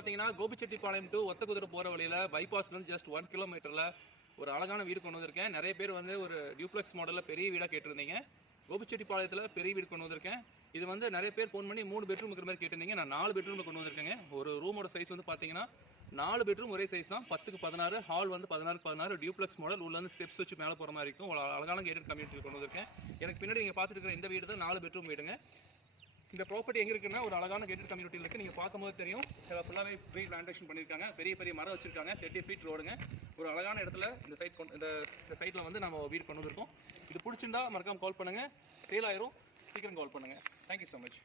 பார்த்தீங்கன்னா கோபிச்செட்டிப்பாளையம் டு ஒத்தக்குதிரை போகிற வழியில் பைபாஸ்லேருந்து ஜஸ்ட் 1 கிலோமீட்டரில் ஒரு அழகான வீடு கொண்டு வந்திருக்கேன். நிறைய பேர் வந்து ஒரு டியூப்ளெக்ஸ் மாடலில் பெரிய வீடாக கேட்டிருந்தீங்க. கோபிச்செட்டிப்பாளையத்தில் பெரிய வீடு கொண்டு வந்திருக்கேன். இது வந்து நிறைய பேர் ஃபோன் பண்ணி 3 பெட்ரூம் இருக்கிற மாதிரி கேட்டிருந்தீங்க. நான் 4 பெட்ரூமில் கொண்டு வந்திருக்கேங்க. ஒரு ரூமோட சைஸ் வந்து பார்த்தீங்கன்னா 4 பெட்ரூம் ஒரே சைஸ் தான். 10க்கு 16, ஹால் வந்து 16க்கு 16, டியூப்ளெக்ஸ் மாடல். உள்ள வந்து ஸ்டெப்ஸ் வச்சு மேலே போகிற மாதிரி இருக்கும். ஒரு அழகான கேட்டட் கம்யூனிட்டி கொண்டு வந்திருக்கேன். எனக்கு பின்னாடி நீங்கள் பார்த்துட்டு இருக்கிற இந்த வீடு தான் 4 பெட்ரூம் வீடுங்க. இந்த ப்ராப்பர்ட்டி எங்கே இருக்குன்னா ஒரு அழகான கேட்டட் கம்யூனிட்டியில் இருக்குது. நீங்கள் பார்க்கும்போது தெரியும், ஃபுல்லாகவே ப்ரீ பிளான்டேஷன் பண்ணியிருக்காங்க. பெரிய பெரிய மரம் வச்சிருக்காங்க. 30 ஃபீட் ரோடுங்க. ஒரு அழகான இடத்துல இந்த சைட்டில் வந்து நம்ம வீடு கொண்டு வந்திருக்கோம். இது பிடிச்சிருந்தா மறக்காம கால் பண்ணுங்கள். சேல் ஆயிரும். சீக்கிரம் கால் பண்ணுங்கள். Thank you so much.